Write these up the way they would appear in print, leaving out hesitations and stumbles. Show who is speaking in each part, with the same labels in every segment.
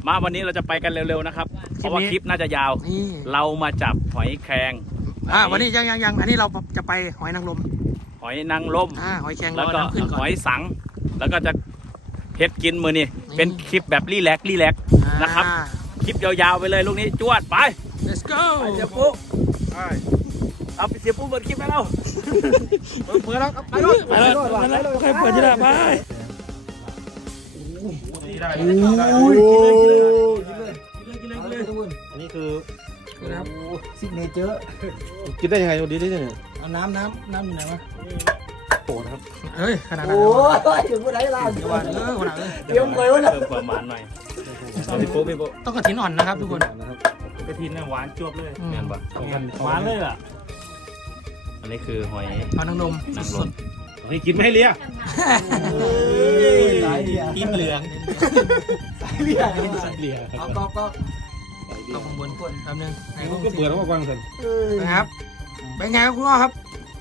Speaker 1: มาวันนี้เราจะไปกันเร็วๆนะครับเพราะว่าคลิปน่าจะยาวเรามาจับหอยแครง
Speaker 2: วันนี้ยังอันนี้เราจะไปหอยนางรม
Speaker 1: หอยนางรม
Speaker 2: หอยแครง
Speaker 1: แล้วก็หอยสังแล้วก็จะเฮ็ดกินมือนี่เป็นคลิปแบบรีแลกนะครับคลิปยาวๆไปเลยลูกนี้จวดไป
Speaker 2: let's go
Speaker 1: เสียปุ๊เอาไปเสียปุ๊เปิดคลิปไปแล้วเปิดแล้วไปเลย
Speaker 2: ใครเปิดจะได้ไป
Speaker 3: อันนี้คือ
Speaker 2: ซิกเนเจอร์
Speaker 3: กินได้ยังไงดีได้ยังไง
Speaker 2: เอาน้ำอยู่ไหนวะ
Speaker 3: โอ้นะครับ
Speaker 2: เฮ้ยขนาดนั้น
Speaker 4: โอ้ยถึงผู้ใดล่ะ
Speaker 2: ขนาดนั้น
Speaker 4: เดี๋ยวไปวะนะ
Speaker 1: ประมาณหน่อย
Speaker 2: ต้องกระถินอ่อนนะครับทุกคน
Speaker 3: กระถินเนี่ยหวานจวบเลย
Speaker 1: เงี้ยบ่
Speaker 3: หวานเลยล่ะ
Speaker 1: อันนี้คือหอย
Speaker 2: นางรม
Speaker 3: นี่กินไม่ให้เลี้ย
Speaker 2: กินเหลือง
Speaker 4: เลี้ย
Speaker 2: เอาก็เอาข้างบนคนคำนึง
Speaker 3: ก็เปิดแล้วก็วางสัน
Speaker 2: นะครับเป็นไงครับคุณพ่อครับ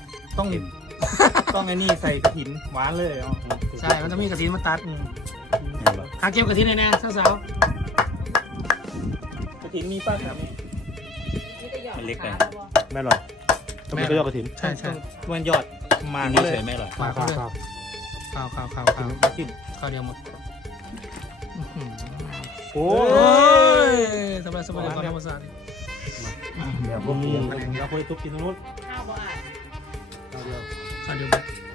Speaker 3: ต้องไอ้นี่ใส่กระถินหวานเลย
Speaker 2: ใช่มันจะมีกระถินมาตัดหาเก็บกระถินแน่ๆสาว
Speaker 3: กระถินมีป้าครับ
Speaker 1: มันเล็กไป
Speaker 3: แม่หรอต้องมีกระยอกกระถิน
Speaker 2: ใช่
Speaker 3: มันยอดมา
Speaker 1: เลยแม่หรอ
Speaker 2: ข้าวกินข้าวเดียวหมด
Speaker 3: โอ้
Speaker 2: ยสบายความธรรมชาติ
Speaker 3: เดี๋ยวพวกนี้เราไปทุบกินตรงนู้น
Speaker 2: ข้าวเดียว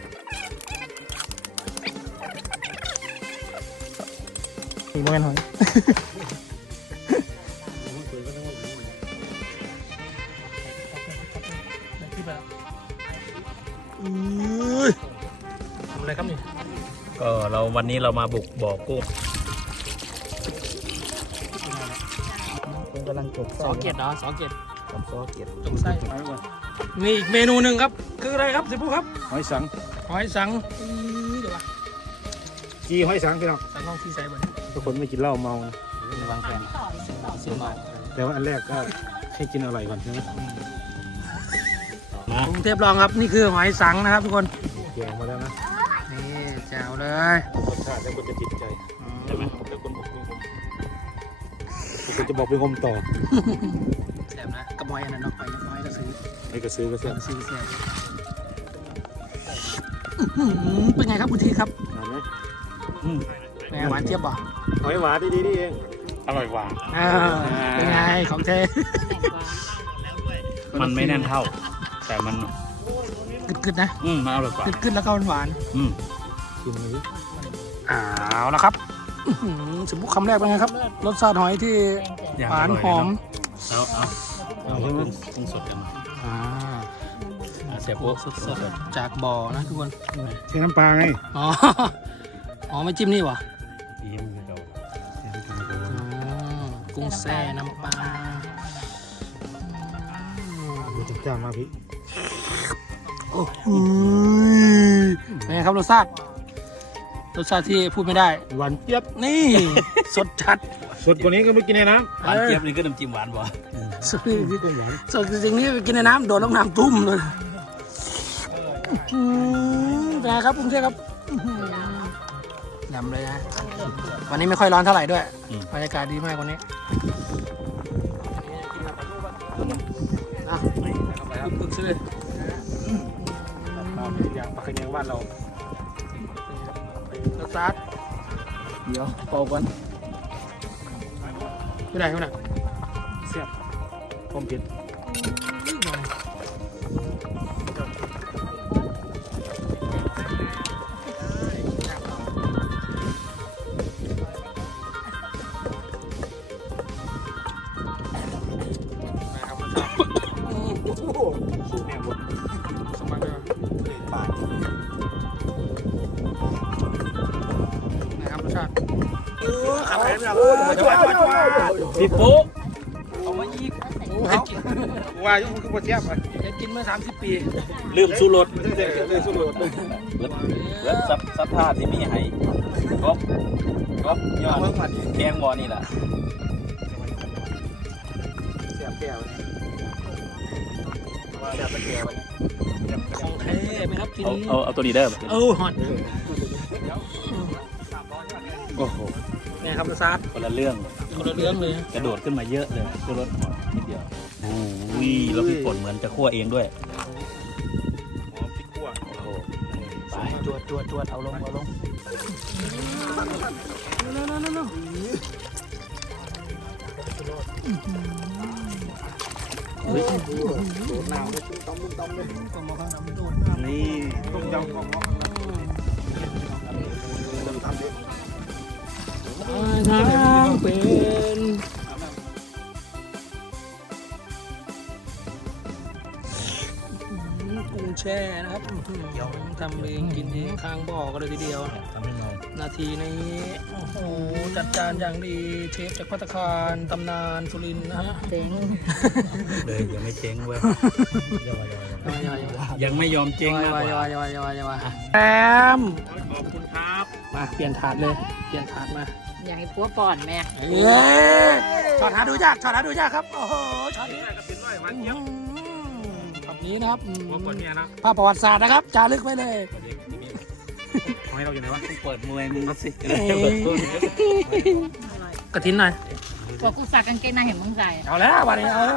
Speaker 3: อีกโมเมนต์หอย
Speaker 2: ทำอะไรครับนี่
Speaker 1: ก็วันนี้เรามาบุกบ่อกุ้ง
Speaker 4: กำลังจบ
Speaker 2: ซอเกตเหรอซอเกต
Speaker 4: จบไส้
Speaker 2: นี่อีกเมนูหนึ่งครับคืออะไรครับสิปุ๊ครับ
Speaker 3: หอยสัง
Speaker 2: เดี๋ยว
Speaker 3: จีหอยสังพี่น้อง
Speaker 2: สังลองที่ใส่บ่
Speaker 3: ทุกคนไม่กินเหล้าเมานะ
Speaker 2: วางแผนเสียเมา
Speaker 3: แต่ว่าอันแรกก็ให้กินอร่อยก่อนใช่ไหม
Speaker 2: กรุงเทพลองครับนี่คือหอยสังนะครับทุกคน
Speaker 3: แกงมาแล้วนะ
Speaker 2: นี่แจ๋วเลย
Speaker 3: รสชาติแล้วคนจะติดใจใช่ไหมแล้วคนบอกคนจะบอกเป็นคมต่อ
Speaker 2: แซ่บนะกระมอยอันนั้นเนาะหอยก็ซื้อ
Speaker 3: ก็ซื้อแซ่บ
Speaker 2: เป็นไงครับคุณทีครับ
Speaker 3: ไหม
Speaker 2: หวานเจี๊ยบบ่
Speaker 3: หอยหวานดีนี่เอง
Speaker 1: อร่อยกว่า
Speaker 2: เป็นไงของเท
Speaker 1: มันไม่แน่นเท่าแต่มัน
Speaker 2: กึดๆนะ
Speaker 1: มันอร่อยกว่าก
Speaker 2: ึดๆแล้วก็หวาน
Speaker 3: กินเลย
Speaker 2: เอาละครับสิบุกคำแรกเป็นไงครับรสชาติหอยที่หวานหอม
Speaker 1: เอากุ้งสดกันเสียบสด
Speaker 2: จากบ่อนะทุกคน
Speaker 3: ใช้น้ำปลาไง
Speaker 2: อ๋อไม่จิ้มนี่วะ
Speaker 1: จิ้มเดียว
Speaker 2: กุ้งแช่น้ำปลา
Speaker 3: จัดจ้านมาพี่
Speaker 2: โอ้โหเป็นไงครับรสชาติที่พูดไม่ได้
Speaker 3: หวานเจี๊ยบ
Speaker 2: นี่สดชัด
Speaker 3: สดกว่านี้ก็ไม่กินในน้
Speaker 1: ำหวานเจี๊ยบนี่ก็น้ำจิ้มหวานบ่
Speaker 2: สดจริงๆนี่กินในน้ำโดนลงน้ำตุ้มเลยเป็นไงครับกรุงเทพครับยำเลยนะวันนี้ไม่ค่อยร้อนเท่าไหร่ด้วยบรรยากาศดีมากวันนี้ฝึกซื้อ
Speaker 3: อย่างปลาขยงบ้านเรา
Speaker 2: รสชาติ
Speaker 4: เดี๋ยวเป่าก่อน
Speaker 2: ไม่ได้
Speaker 3: เสียบพร้อมกิน
Speaker 1: สิปุ๊เอามาอีก
Speaker 3: ว่ายุ่งคือปวดเจี๊ยบอ่ะ
Speaker 2: กินมา30 ปี
Speaker 1: ลืมสู้รถ
Speaker 3: แล้ว
Speaker 1: สัพพาที่มีให้ก็ยอดแกงบ่อนี่แหละ
Speaker 3: เสียบแก้วว่าเสียบแก้ว
Speaker 2: ของแท้ไหมครับทีนี้
Speaker 1: เอาตัวนี้ได้
Speaker 2: ฮอต
Speaker 1: โอ้โห
Speaker 2: เนี่ยครับรสชาติ
Speaker 1: คนละเรื่อง
Speaker 2: คนละเรื่องเลย
Speaker 1: กระโดดขึ้นมาเยอะเลยคือรสหอมนิดเดียวโอ้ยแล้วพี่ฝนเหมือนจะคั่วเองด้วย
Speaker 3: หอมพริกขั่ว
Speaker 1: โอ้โหไป
Speaker 2: จวดเอาลง
Speaker 1: นี่
Speaker 3: ต้มยำของทำเด็ด
Speaker 2: ทางเป็นกุ้งแช่นะครับทำเองกินเองข้างบ่อก็เลยทีเดียว
Speaker 1: ทำให้หน่อย
Speaker 2: นาทีนี้โอ้โหจัดจานอย่างดีเชฟจากภัตตาคารตำนานสุรินทร์นะฮะ
Speaker 5: เจ๋ง
Speaker 1: เลยยังไม่เจ๊งเว้ย
Speaker 2: อย่า
Speaker 1: ยังไม่ยอมเจ๊งมากกว่า
Speaker 2: แอม
Speaker 1: ขอบคุณครับ
Speaker 2: มาเปลี่ยนถาดเลยเปลี่ยนถาดมา
Speaker 5: อยากให้พัวป่อนแม่
Speaker 2: เอ้ยช็อตหาดูยากครับโอ้โหช็อตนี้
Speaker 3: กระตินน้อยมันเจี๊ยบ
Speaker 2: แบบนี้นะครับ
Speaker 3: หัวก่อนเนี่ยนะ
Speaker 2: ภาพประวัติศาสตร์นะครับจารึกไว้เลย
Speaker 3: ของให้เราอยู่ไหนวะ
Speaker 1: เปิดมวยมึงก็สิ
Speaker 2: กระทินหน่อย
Speaker 5: พวกกูสักกางเกงในเห็นมึงใส่
Speaker 2: เอาแล้ววันนี้เอาแล้ว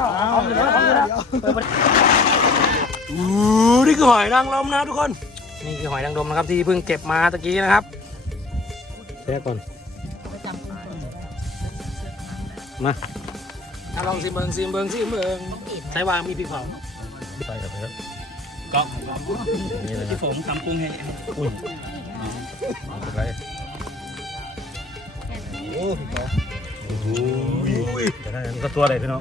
Speaker 2: นี่คือหอยนางรมนะทุกคนนี่คือหอยนางรมนะครับที่เพิ่งเก็บมาตะกี้นะครับแช่ก่อน
Speaker 5: ไปจำคุณคน
Speaker 2: มาลองซิมเบิงใช้วางมีพริกเผา
Speaker 3: ใส่กับเพื่อน
Speaker 1: ก็ที่ผมทำกุ้งให้อุ่น
Speaker 3: อะไรโอ้ยแต่นั่นก็ตัวอะไรพี่น้อง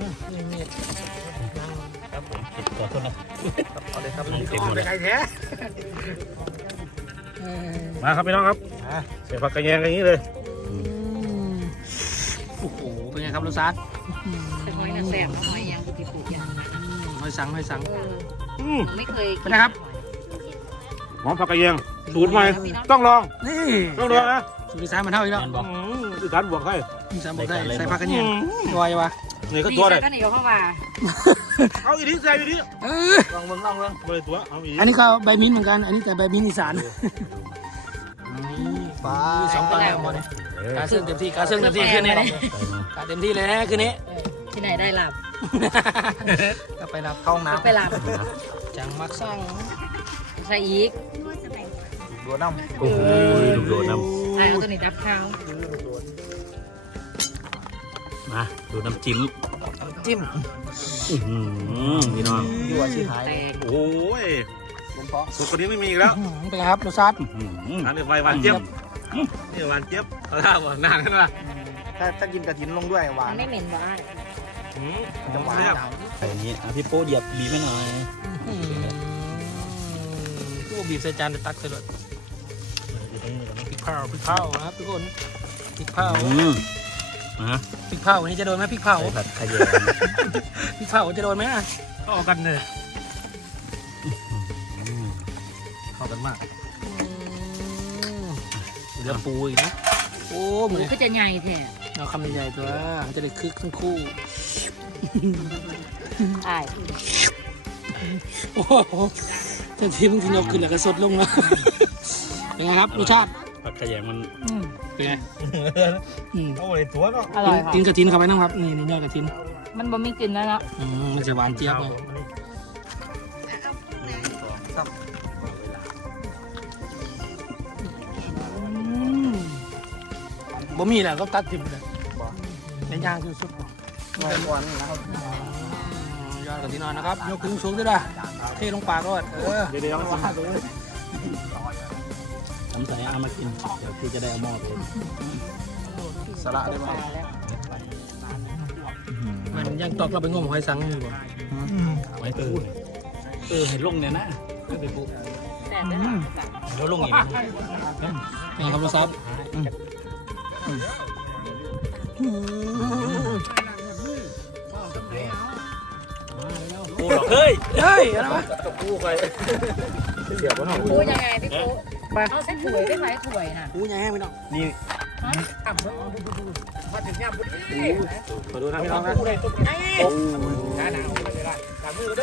Speaker 1: ครับผมติดขอโทษนะ
Speaker 3: เอาเลยครับ
Speaker 1: เต็มหมดเลย
Speaker 2: ไก่แท้
Speaker 3: มาครับพี่น้องครับใส่ผักกระแยงอย่างนี้เลย
Speaker 2: โอ้โหเป็นไงครับรสชาติ
Speaker 5: แต่หอยน่ะแสบนะหอยยังกูที่ปลูกยัง
Speaker 2: หอยสัง
Speaker 5: ไม่เคย
Speaker 2: เป็นไงครับ
Speaker 3: หอมผักกระแยงสูตรใหม่ต้องลอง
Speaker 2: นี่
Speaker 3: ต้องลองนะ
Speaker 2: สูตรอีสานมันเท่าอีกแล้ว
Speaker 3: อีสานบวกให้
Speaker 2: อีสานบอกได้ใส่ผักกระเนียงลอยวะ
Speaker 3: นี่ก็
Speaker 5: ดี
Speaker 3: ตัว
Speaker 5: ใส่
Speaker 3: เลย
Speaker 5: ก็หนีเข้ามา
Speaker 3: เอาอีกทีใส่อีกที
Speaker 2: ลองเบิ่ง
Speaker 3: บริตัวเอาอีก
Speaker 2: อันนี้ก็ใบมิ้นเหมือนกัน อันนี้แต่ใบมิ้นอีสานฟ้าสองปลาแหลมหมดเลยกาเสื่องเต็มที่ขึ้นนี่กาเต็มที่เลยนะคืนนี้
Speaker 5: ที่ไหนได้หลับ
Speaker 2: ก็ไปรับเข้าห้องน้
Speaker 5: ไปหลับ
Speaker 2: ำจังมักซ่อง
Speaker 5: ใส่อีก
Speaker 2: ดัวน้ำ
Speaker 1: โอ้โหลูกโดดน้
Speaker 5: ใส่เอาตัวนี้ดับข้าว
Speaker 1: ำมาดูน้ำจิ้ม
Speaker 2: จิ้ม
Speaker 1: พี่น้อง
Speaker 2: ยั่วชื่อหาย
Speaker 5: แตก
Speaker 3: โอ้ยสุกกว่านี้ไม่มีอีกแล้ว
Speaker 2: เป็นไงครับรสชาติ
Speaker 3: อันนี้ไฟหวานเจี๊ยบนี่หวานเจี๊ยบเอาท่าหวานนานกันวะ
Speaker 2: ถ้ากินกระถินลงด้วยหวา
Speaker 5: มัน นไม่เหม็นหวาน
Speaker 2: จะหวาน
Speaker 1: อันนี้พี่โป้เดียบบีบไม่หน่อย
Speaker 2: ก็บีบใส่จานตักใส่เลยพริกเผานะครับทุกคนพริกเผา
Speaker 1: นะ
Speaker 2: พริกเผาวันนี้จะโดนไหมพริกเผา
Speaker 1: ใส่ผัดขยง
Speaker 2: พริกเผาจะโดนไหมเข้ากันเลยเข้ากันมากเหลือปูอีกนะโอ้
Speaker 5: หมู
Speaker 2: มือ
Speaker 5: ก็จะใหญ่แท้
Speaker 2: เอาคำใหญ่ๆตัวจะได้คึกทั้งคู่
Speaker 5: ใช่
Speaker 2: โอ้โหแต่ทีมึงที่ยกขึ้นแล้วก็สดลงนะเป็นไงครับรสชาติ
Speaker 1: ผัดขยงมัน
Speaker 2: เป็นไง
Speaker 3: เอาไว้ตัวเนาะ
Speaker 5: อร่อยค่ะ
Speaker 2: กินกระถินเข้าไปนะครับนี่ยอดกระถิน
Speaker 5: มันบ่มีกลิ่นแล้วเนาะ
Speaker 2: มันจะหวานเจี๊ยบเลยบ่มีแหละก็ตัดทิมเลยในย่างสุดๆหวานนะครับยอดกระถินนอนนะครับยกขึ้นสูงด้วยนะเทลงปากก็
Speaker 3: เดี๋ยวๆ
Speaker 1: ผมใส่อามากินเดี๋ยวพี่จะได้เอาหม้อไป
Speaker 2: สละได้ไหมมันยังตอกเราไปงมหอยสังอยู่บ่
Speaker 1: ไว้เห็นลงเนี่ยนะไปปุ๊บ
Speaker 5: แสบได้หรอ
Speaker 1: แล้วลงอีกไหม
Speaker 2: เป็นไงครับลูกซับ
Speaker 1: ปูหรอกเฮ้ย
Speaker 2: อะไรวะ
Speaker 5: ปูยังไงพี่ปูเอาเส้นถวยได้ไหมถวยน่ะ
Speaker 2: หูใหญ่แห้งไปหน่อย
Speaker 1: นี่
Speaker 5: ต่ำ
Speaker 3: ขอดูนะพี่น้องนะ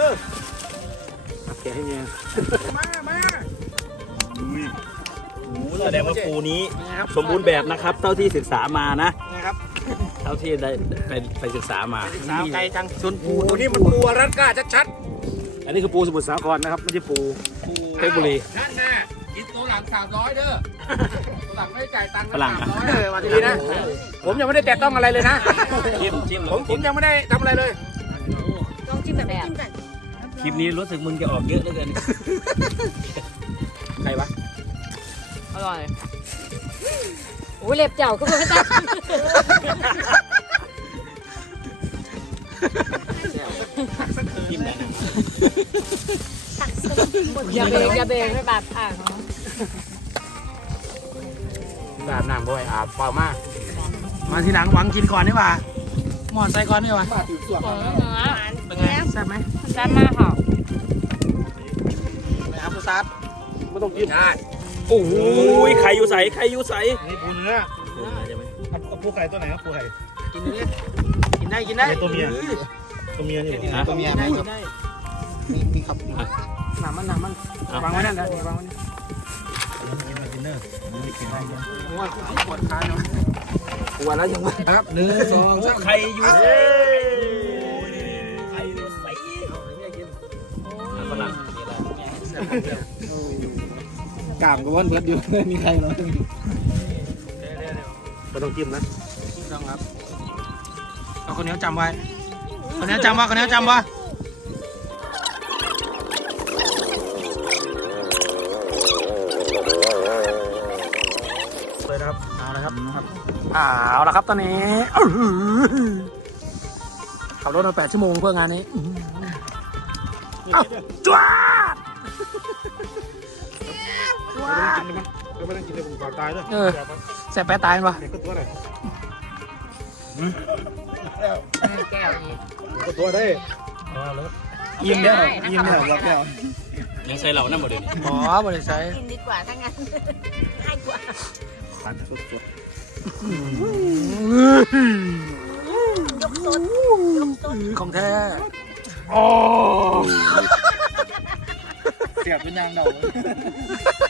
Speaker 3: แกะให้เมีย
Speaker 1: โอ้ยแสดงว่าปูนี้สมบูรณ์แบบนะครับ เท่าที่ศึกษามานะ
Speaker 2: นะครับ
Speaker 1: เท่าที่ได้ไปศึกษามา
Speaker 2: สาวไก่จังส่วนปู
Speaker 3: ปูนี่มันปูรัดก้าชัด
Speaker 1: อันนี้คือปูสมุทรสาครนะครับไม่ใช่ปูเพชรบุรี
Speaker 3: ๆนั่นน่ะกินตัวหลัง300เด้อตัวหลังไม่จ่ายตังค์
Speaker 1: ฝรั่งอะ
Speaker 3: 300มาทีนี้นะผมยังไม่ได้แตะต้องอะไรเลยนะ
Speaker 1: จิ้ม
Speaker 3: ผมยังไม่ได้ทำอะไรเลย
Speaker 5: ลองจิ้มแบบจิ้มกัน
Speaker 1: คลิปนี้รู้สึกมึงจะออกเยอะเหลือเกินใครวะ
Speaker 5: อร่อยโอ้ยเล็บเจ้าก็ไม่ได้อย่าเบรกไม่บาดปากเนาะ
Speaker 3: แบบน้ำบ่อยอาบเปล่ามาก
Speaker 2: มาทีหลังหวังกินก่อนดีกว่าหมอนใส่ก่อนดีกว่า
Speaker 5: ของเนื้อ
Speaker 2: เป็นไงแซ่บไหม
Speaker 5: แซ่บมากค่ะ
Speaker 2: ไหนครับคุณซัด
Speaker 3: ไม่ต้องกินได้
Speaker 1: โอ้ยไข่อยู่ใสไข่อยู่ใส
Speaker 3: นี่ปูเนื้อเอาปูไข่ตัวไหนครับปูไข่
Speaker 2: กินดิกินได้กินได้
Speaker 3: ตัวเมียนี่
Speaker 4: ตัวเมีย
Speaker 2: กิน
Speaker 4: ไหม
Speaker 2: ได้กินได้
Speaker 4: มีครับ
Speaker 2: หนามันวางไว้นั่นแหละวางไว้นี่โอ้ยปวดขาเนาะ
Speaker 4: กลัวแล้วยังไม่ครับ1 2 3
Speaker 1: ไข่อยู่ใสไข่อยู่ใสฝรั่ง
Speaker 4: กามกับว่านเบิร์ดอยู่ไม่มีใครหรอก
Speaker 3: ไม่ต้องจิ้มนะ
Speaker 2: ต้องครับเอาคนนี้จำไว้คนนี้จำไว้เลยครับเอาละครับเอาละครับตอนนี้ขับรถมา8 ชั่วโมงเพื่องานนี้เอ้าจ้า
Speaker 3: ไม่ต้องกินเลยผมก่อนตายด้วย
Speaker 2: แสบแปะตายมั้ย
Speaker 3: เด็กก็ตัวไหน
Speaker 5: แก้วอีก
Speaker 3: ก็ตัวได้
Speaker 4: ยิ้มแล้วยิ้มแล้วรับแล้ว
Speaker 1: ยังใส่เหล่านั่นหมดเลย
Speaker 2: อ๋อบริษัท
Speaker 5: กินดีกว่าถ้างั้นให้กว่า
Speaker 3: ปันสุด
Speaker 2: ของแท้
Speaker 4: เสียบเป็นยางเดา